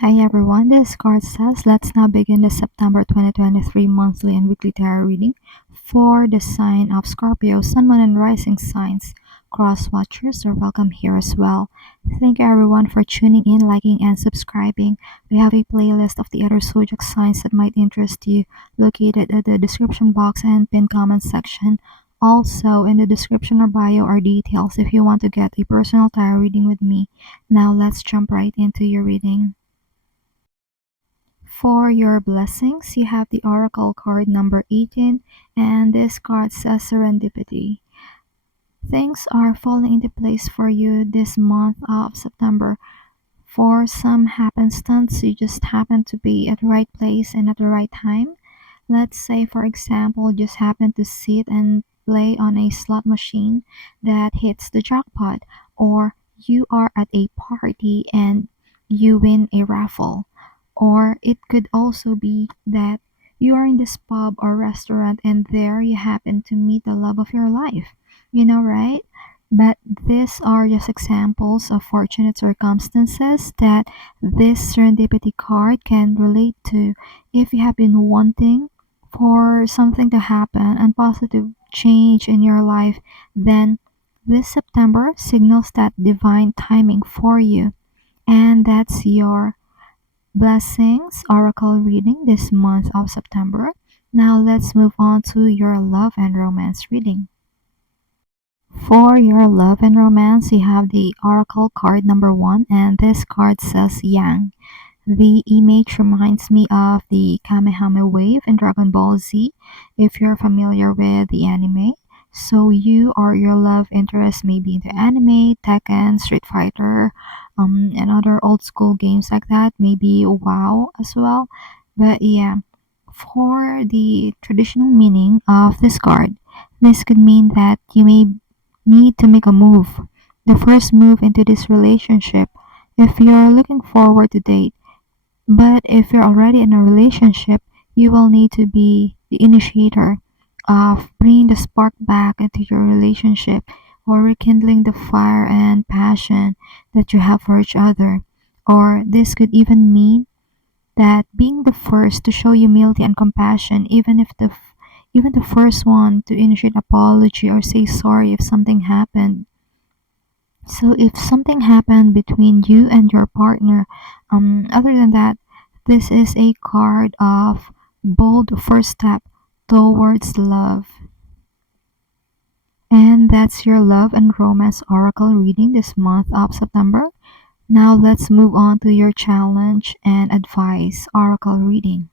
Hi everyone, this card says let's now begin the September 2023 monthly and weekly tarot reading for the sign of Scorpio, Sun, Moon, and Rising signs. Cross watchers are welcome here as well. Thank you everyone for tuning in, liking, and subscribing. We have a playlist of the other zodiac signs that might interest you located at the description box and pinned comment section. Also, in the description or bio are details if you want to get a personal tarot reading with me. Now let's jump right into your reading. For your blessings, you have the Oracle card number 18, and this card says serendipity. Things are falling into place for you this month of September. For some happenstance, you just happen to be at the right place and at the right time. Let's say, for example, just happen to sit and play on a slot machine that hits the jackpot, or you are at a party and you win a raffle. Or it could also be that you are in this pub or restaurant and there you happen to meet the love of your life. You know, right? But these are just examples of fortunate circumstances that this serendipity card can relate to. If you have been wanting for something to happen and positive change in your life, then this September signals that divine timing for you. And that's your blessings oracle reading this month of September. Now let's move on to your love and romance reading. For your love and romance, you have the oracle card number 1, and this card says Yang. The image reminds me of the Kamehameha wave in Dragon Ball Z, if you're familiar with the anime. So you or your love interest may be into anime, Tekken, Street Fighter, and other old school games like that, maybe WoW as well. But yeah, for the traditional meaning of this card, this could mean that you may need to make a move, the first move into this relationship. If you're looking forward to date, but if you're already in a relationship, you will need to be the initiator of bringing the spark back into your relationship or rekindling the fire and passion that you have for each other. Or this could even mean that being the first to show humility and compassion, even the first one to initiate apology or say sorry if something happened. So if something happened between you and your partner, other than that, this is a card of bold first step towards love. And that's your love and romance oracle reading this month of September. Now let's move on to your challenge and advice oracle reading.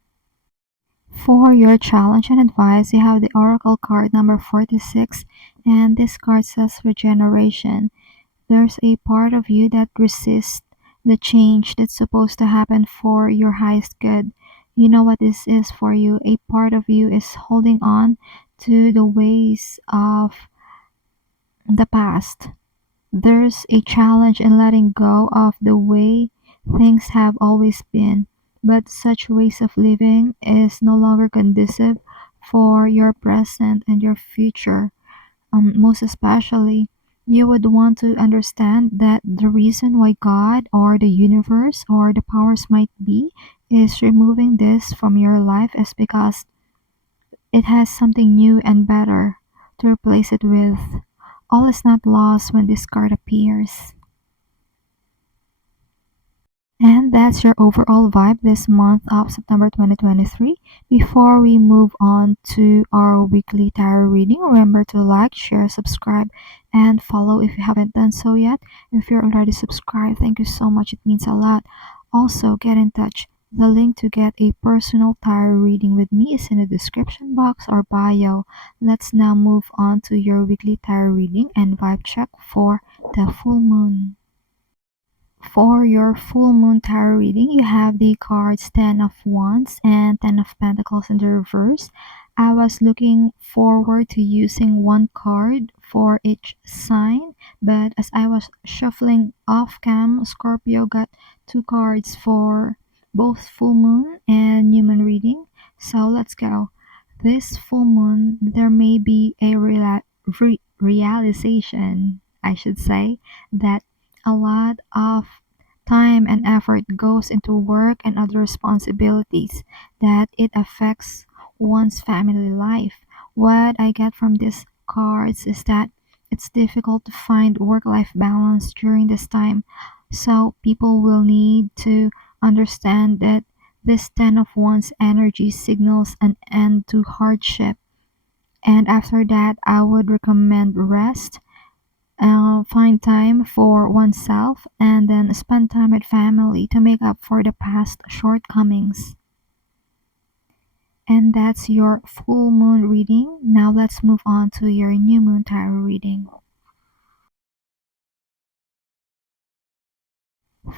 For your challenge and advice, you have the oracle card number 46, and this card says regeneration. There's a part of you that resists the change that's supposed to happen for your highest good. You know what this is for you. A part of you is holding on to the ways of the past. There's a challenge in letting go of the way things have always been, but such ways of living is no longer conducive for your present and your future. Most especially, you would want to understand that the reason why God or the universe or the powers might be is removing this from your life is because it has something new and better to replace it with. All is not lost when this card appears. And that's your overall vibe this month of September 2023. Before we move on to our weekly tarot reading, remember to like, share, subscribe, and follow if you haven't done so yet. If you're already subscribed, thank you so much. It means a lot. Also, get in touch. The link to get a personal tarot reading with me is in the description box or bio. Let's now move on to your weekly tarot reading and vibe check for the full moon. For your full moon tarot reading, you have the cards 10 of Wands and 10 of Pentacles in the reverse. I was looking forward to using one card for each sign, but as I was shuffling off cam, Scorpio got two cards for both full moon and new moon reading. So let's go. This full moon, there may be a realization, I should say, that a lot of time and effort goes into work and other responsibilities, that it affects one's family life. What I get from these cards is that it's difficult to find work-life balance during this time. So people will need to understand that this 10 of Wands energy signals an end to hardship. And after that, I would recommend rest, find time for oneself, and then spend time with family to make up for the past shortcomings. And that's your full moon reading. Now let's move on to your new moon tarot reading.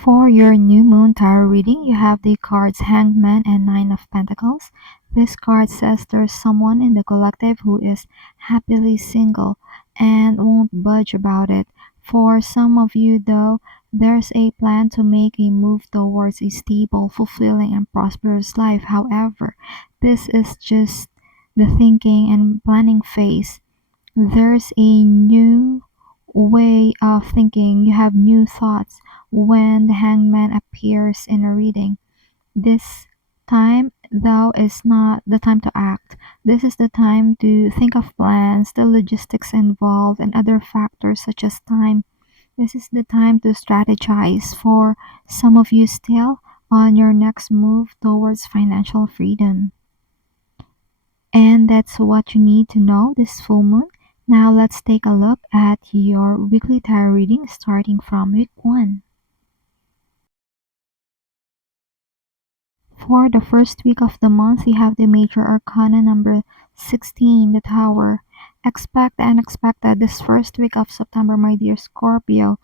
For your new moon tarot reading, you have the cards Hanged Man and Nine of Pentacles. This card says there's someone in the collective who is happily single and won't budge about it. For some of you, though, there's a plan to make a move towards a stable, fulfilling, and prosperous life. However, this is just the thinking and planning phase. There's a new way of thinking. You have new thoughts when the hangman appears in a reading. This time, though, is not the time to act. This is the time to think of plans, the logistics involved, and other factors such as time. This is the time to strategize for some of you still on your next move towards financial freedom. And that's what you need to know this full moon. Now let's take a look at your weekly tarot reading starting from week 1. For the first week of the month, you have the major arcana number 16, the Tower. Expect the unexpected this first week of September, my dear Scorpio.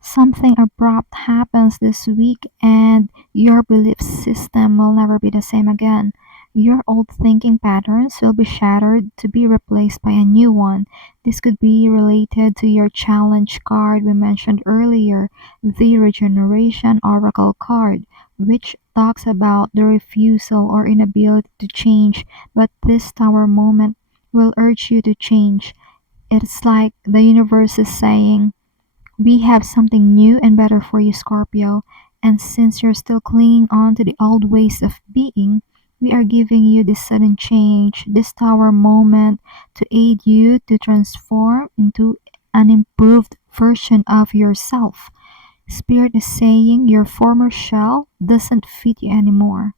Something abrupt happens this week and your belief system will never be the same again. Your old thinking patterns will be shattered to be replaced by a new one. This could be related to your challenge card we mentioned earlier, the Regeneration Oracle card, which talks about the refusal or inability to change, but this Tower moment will urge you to change. It's like the universe is saying, we have something new and better for you, Scorpio, and since you're still clinging on to the old ways of being, we are giving you this sudden change, this Tower moment to aid you to transform into an improved version of yourself. Spirit is saying your former shell doesn't fit you anymore.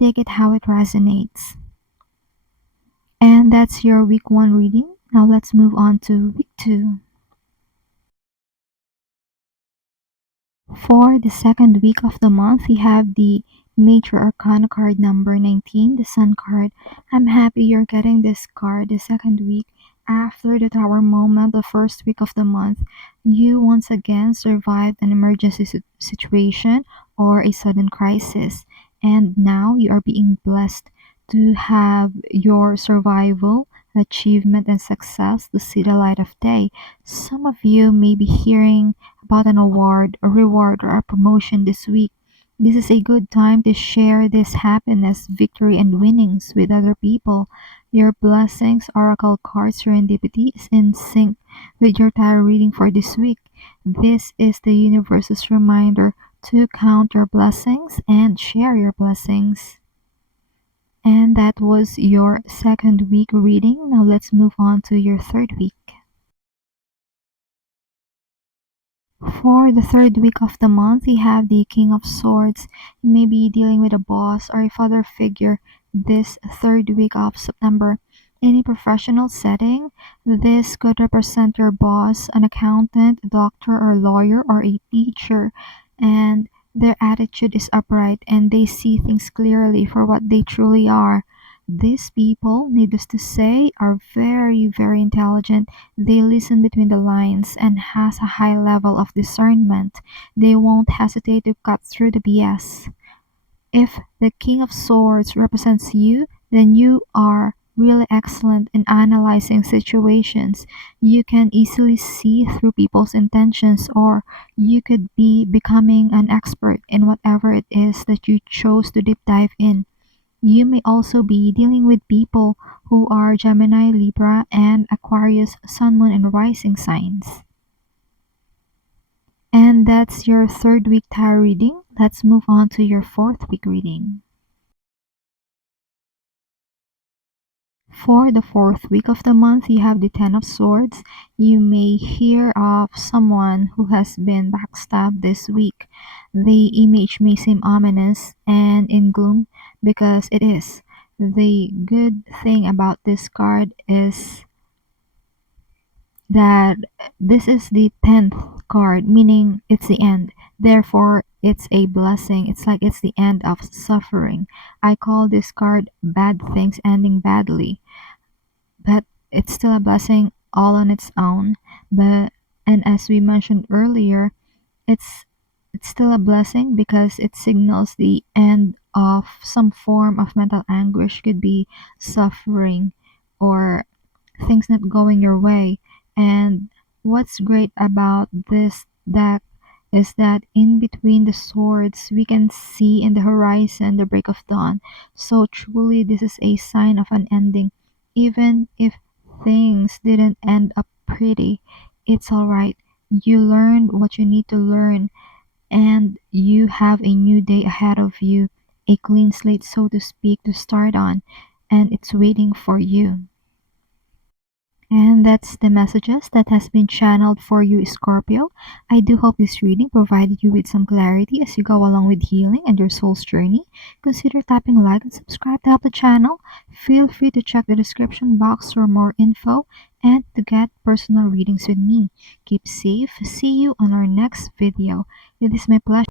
Take it how it resonates. And that's your week 1 reading. Now let's move on to week 2. For the second week of the month, we have the Major Arcana card number 19, the Sun card. I'm happy you're getting this card the second week after the Tower moment the first week of the month. You once again survived an emergency situation or a sudden crisis, and now you are being blessed to have your survival, achievement, and success to see the light of day. Some of you may be hearing about an award, a reward, or a promotion this week. This is a good time to share this happiness, victory, and winnings with other people. Your blessings, oracle card serendipity is in sync with your tarot reading for this week. This is the universe's reminder to count your blessings and share your blessings. And that was your second week reading. Now let's move on to your third week. For the third week of the month, we have the King of Swords. You may be dealing with a boss or a father figure this third week of September. In a professional setting, this could represent your boss, an accountant, doctor, or lawyer, or a teacher, and their attitude is upright and they see things clearly for what they truly are. These people, needless to say, are very, very intelligent. They listen between the lines and has a high level of discernment. They won't hesitate to cut through the BS. If the King of Swords represents you, then you are really excellent in analyzing situations. You can easily see through people's intentions, or you could be becoming an expert in whatever it is that you chose to deep dive in. You may also be dealing with people who are Gemini, Libra, and Aquarius, Sun, Moon, and Rising signs. And that's your third week tarot reading. Let's move on to your fourth week reading. For the fourth week of the month, you have the Ten of Swords. You may hear of someone who has been backstabbed this week. The image may seem ominous and in gloom because it is. The good thing about this card is that this is the 10th card, meaning it's the end. Therefore, it's a blessing. It's like it's the end of suffering. I call this card bad things ending badly, but it's still a blessing all on its own. But and as we mentioned earlier, it's it's still a blessing because it signals the end of some form of mental anguish, could be suffering or things not going your way. And what's great about this deck is that in between the swords, we can see in the horizon the break of dawn. So truly, this is a sign of an ending. Even if things didn't end up pretty, it's alright. You learned what you need to learn, and you have a new day ahead of you, a clean slate, so to speak, to start on, and it's waiting for you. And that's the messages that has been channeled for you, Scorpio. I do hope this reading provided you with some clarity as you go along with healing and your soul's journey. Consider tapping like and subscribe to help the channel. Feel free to check the description box for more info and to get personal readings with me. Keep safe. See you on our next video. It is my pleasure.